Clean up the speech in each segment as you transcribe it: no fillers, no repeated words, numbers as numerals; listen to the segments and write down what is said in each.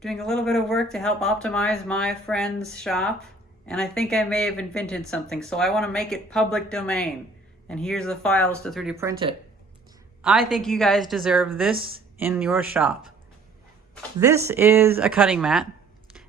doing a little bit of work to help optimize my friend's shop, and I think I may have invented something, so I want to make it public domain. And here's the files to 3D print it. I think you guys deserve this in your shop. This is a cutting mat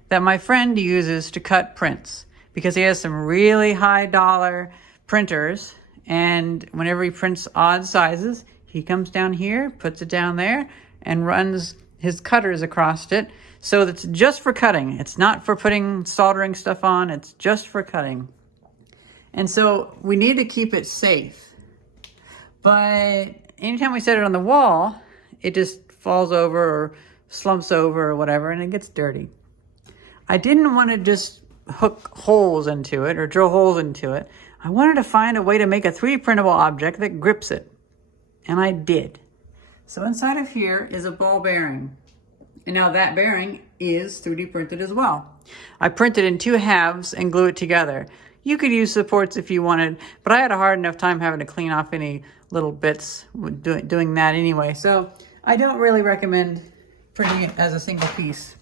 that my friend uses to cut prints because he has some really high dollar printers, and whenever he prints odd sizes, he comes down here, puts it down there, and runs his cutters across it. So it's just for cutting. It's not for putting soldering stuff on, it's just for cutting. And so we need to keep it safe. But anytime we set it on the wall, it just falls over or slumps over or whatever, and it gets dirty. I didn't want to just hook holes into it or drill holes into it. I wanted to find a way to make a 3D printable object that grips it. And I did. So inside of here is a ball bearing. And now that bearing is 3D printed as well. I printed in 2 halves and glue it together. You could use supports if you wanted, but I had a hard enough time having to clean off any little bits doing that anyway. So I don't really recommend printing it as a single piece.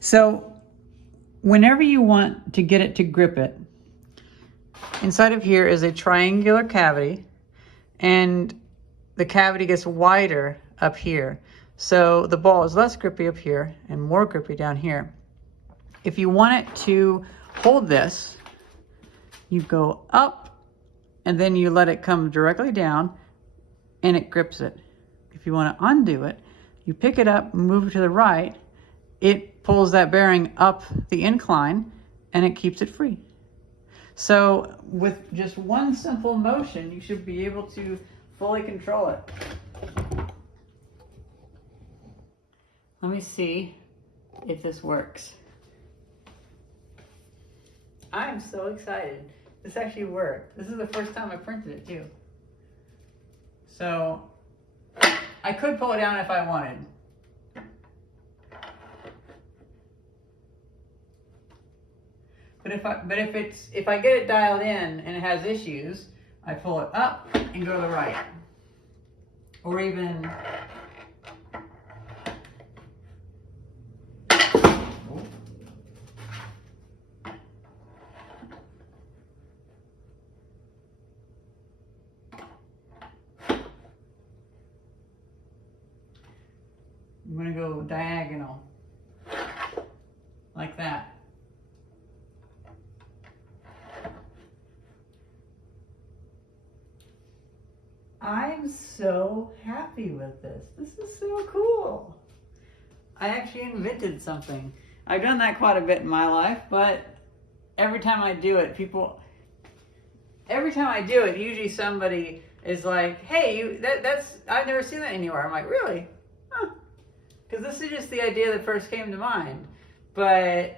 So whenever you want to get it to grip it, inside of here is a triangular cavity, and the cavity gets wider up here. So the ball is less grippy up here and more grippy down here. If you want it to hold this, you go up and then you let it come directly down and it grips it. If you want to undo it, you pick it up, move it to the right, it pulls that bearing up the incline and it keeps it free. So with just one simple motion, you should be able to fully control it. Let me see if this works. I'm so excited. This actually worked. This is the first time I printed it too. So I could pull it down if I wanted. But if I get it dialed in and it has issues, I pull it up and go to the right. Or even I'm going to go diagonal, like that. I'm so happy with this. This is so cool. I actually invented something. I've done that quite a bit in my life, but every time I do it, usually somebody is like, hey, I've never seen that anywhere. I'm like, really? Huh. Because this is just the idea that first came to mind. But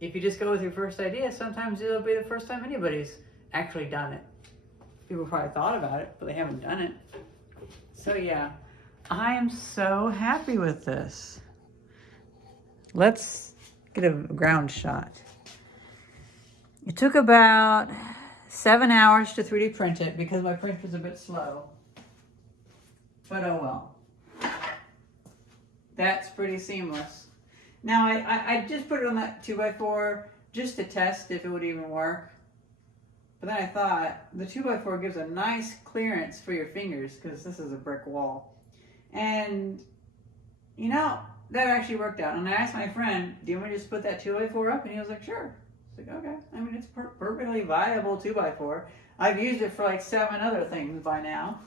if you just go with your first idea, sometimes it'll be the first time anybody's actually done it. People probably thought about it, but they haven't done it. So yeah, I am so happy with this. Let's get a ground shot. It took about 7 hours to 3D print it because my printer's a bit slow. But oh well. That's pretty seamless. Now I just put it on that 2x4 just to test if it would even work. But then I thought the 2x4 gives a nice clearance for your fingers because this is a brick wall. And you know, that actually worked out. And I asked my friend, do you want me to just put that 2x4 up? And he was like, sure. I was like, okay. I mean, it's perfectly viable 2x4. I've used it for like 7 other things by now.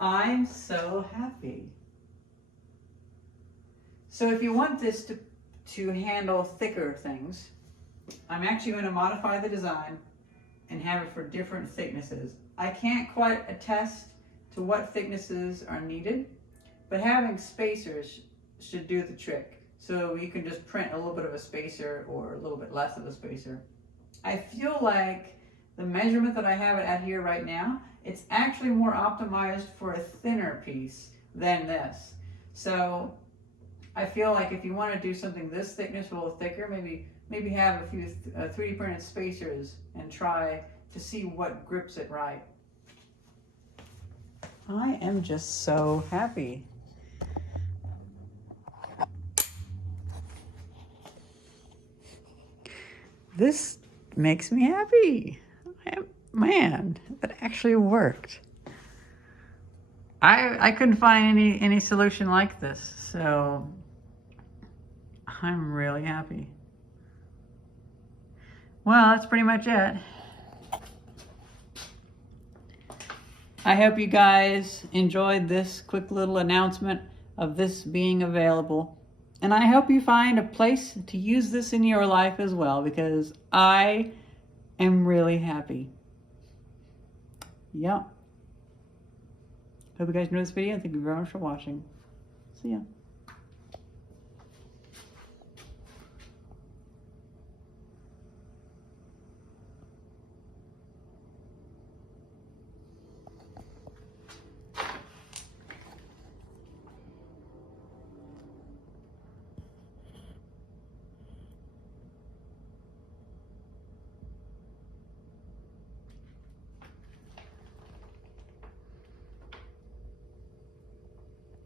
I'm so happy. So if you want this to handle thicker things, I'm actually going to modify the design and have it for different thicknesses. I can't quite attest to what thicknesses are needed, but having spacers should do the trick. So you can just print a little bit of a spacer or a little bit less of a spacer. I feel like the measurement that I have it at here right now, it's actually more optimized for a thinner piece than this. So I feel like if you want to do something this thickness, a little thicker, maybe have a few 3D printed spacers and try to see what grips it right. I am just so happy. This makes me happy. Man, that actually worked. I couldn't find any solution like this, so I'm really happy. Well, that's pretty much it. I hope you guys enjoyed this quick little announcement of this being available. And I hope you find a place to use this in your life as well, because I am really happy. Yeah. Hope you guys enjoyed this video. Thank you very much for watching. See ya.